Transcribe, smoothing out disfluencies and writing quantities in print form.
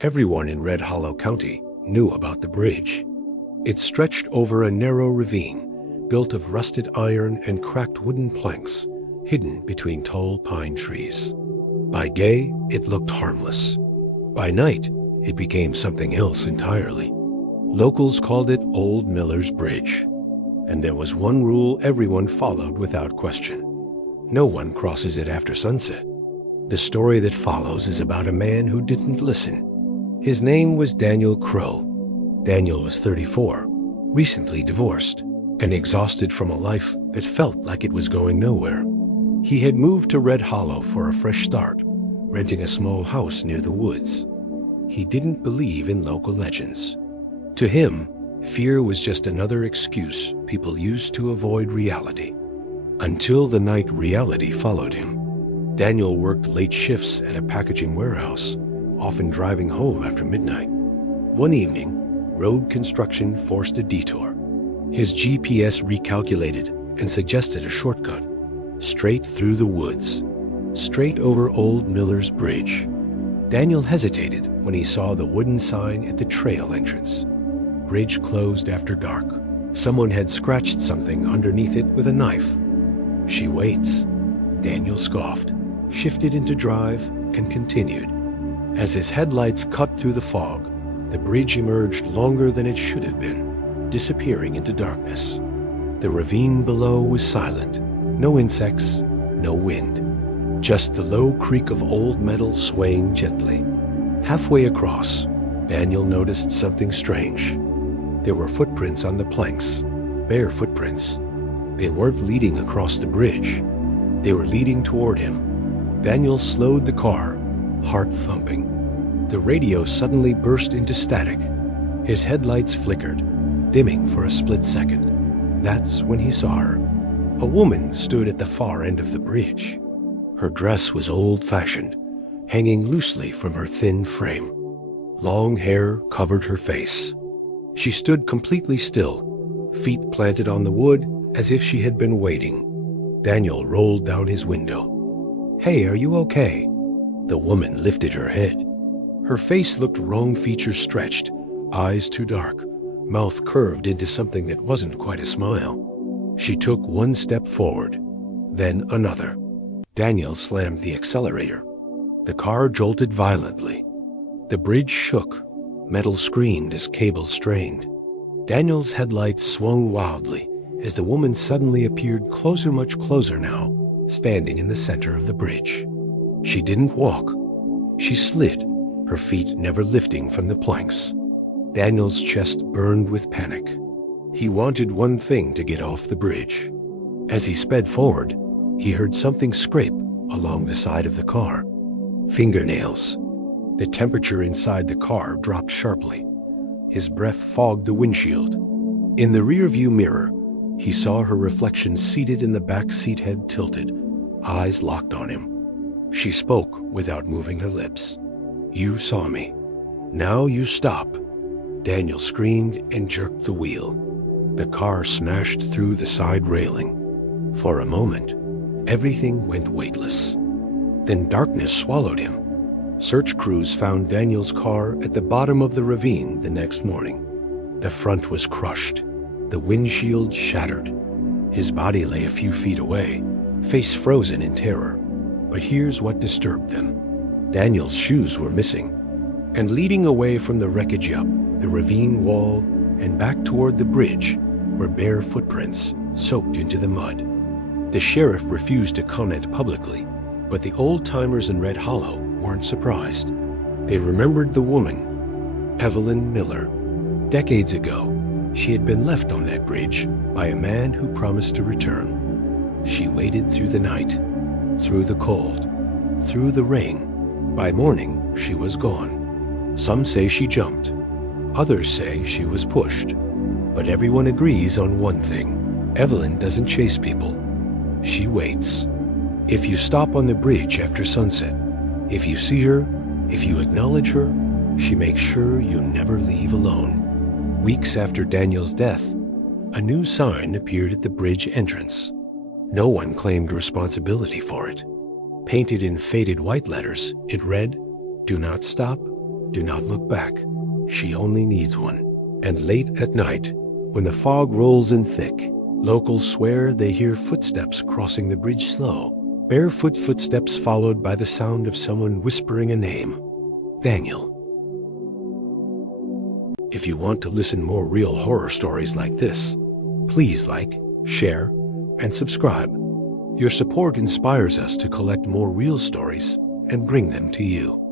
Everyone in Red Hollow County knew about the bridge. It stretched over a narrow ravine built of rusted iron and cracked wooden planks hidden between tall pine trees. By day, it looked harmless. By night, it became something else entirely. Locals called it Old Miller's Bridge, and there was one rule everyone followed without question. No one crosses it after sunset. The story that follows is about a man who didn't listen. His name was Daniel Crowe. Daniel was 34, recently divorced, and exhausted from a life that felt like it was going nowhere. He had moved to Red Hollow for a fresh start, renting a small house near the woods. He didn't believe in local legends. To him, fear was just another excuse people used to avoid reality. Until the night reality followed him. Daniel worked late shifts at a packaging warehouse, often driving home after midnight. One evening, road construction forced a detour. His GPS recalculated and suggested a shortcut, straight through the woods, straight over Old Miller's Bridge. Daniel hesitated when he saw the wooden sign at the trail entrance. Bridge closed after dark. Someone had scratched something underneath it with a knife. She waits. Daniel scoffed, shifted into drive, and continued. As his headlights cut through the fog, the bridge emerged longer than it should have been, disappearing into darkness. The ravine below was silent. No insects, no wind. Just the low creak of old metal swaying gently. Halfway across, Daniel noticed something strange. There were footprints on the planks, bare footprints. They weren't leading across the bridge. They were leading toward him. Daniel slowed the car, heart thumping. The radio suddenly burst into static. His headlights flickered, dimming for a split second. That's when he saw her. A woman stood at the far end of the bridge. Her dress was old-fashioned, hanging loosely from her thin frame. Long hair covered her face. She stood completely still, feet planted on the wood as if she had been waiting. Daniel rolled down his window. "Hey, are you okay?" The woman lifted her head. Her face looked wrong, features stretched, eyes too dark, mouth curved into something that wasn't quite a smile. She took one step forward, then another. Daniel slammed the accelerator. The car jolted violently. The bridge shook. Metal screamed as cables strained. Daniel's headlights swung wildly as the woman suddenly appeared closer, much closer now, standing in the center of the bridge. She didn't walk. She slid, her feet never lifting from the planks. Daniel's chest burned with panic. He wanted one thing: to get off the bridge. As he sped forward, he heard something scrape along the side of the car. Fingernails. The temperature inside the car dropped sharply. His breath fogged the windshield. In the rearview mirror, he saw her reflection seated in the back seat, head tilted, eyes locked on him. She spoke without moving her lips. "You saw me. Now you stop." Daniel screamed and jerked the wheel. The car smashed through the side railing. For a moment, everything went weightless. Then darkness swallowed him. Search crews found Daniel's car at the bottom of the ravine the next morning. The front was crushed, the windshield shattered. His body lay a few feet away, face frozen in terror. But here's what disturbed them. Daniel's shoes were missing, and leading away from the wreckage up the ravine wall and back toward the bridge were bare footprints soaked into the mud. The sheriff refused to comment publicly, but the old-timers in Red Hollow weren't surprised. They remembered the woman, Evelyn Miller. Decades ago, she had been left on that bridge by a man who promised to return. She waited through the night, through the cold, through the rain. By morning, she was gone. Some say she jumped. Others say she was pushed. But everyone agrees on one thing. Evelyn doesn't chase people. She waits. If you stop on the bridge after sunset, if you see her, if you acknowledge her, she makes sure you never leave alone. Weeks after Daniel's death, a new sign appeared at the bridge entrance. No one claimed responsibility for it. Painted in faded white letters, it read, "Do not stop, Do not look back. She only needs one. And late at night, when the fog rolls in thick, locals swear they hear footsteps crossing the bridge slow. Barefoot footsteps followed by the sound of someone whispering a name. Daniel. If you want to listen more real horror stories like this, please like, share, and subscribe. Your support inspires us to collect more real stories and bring them to you.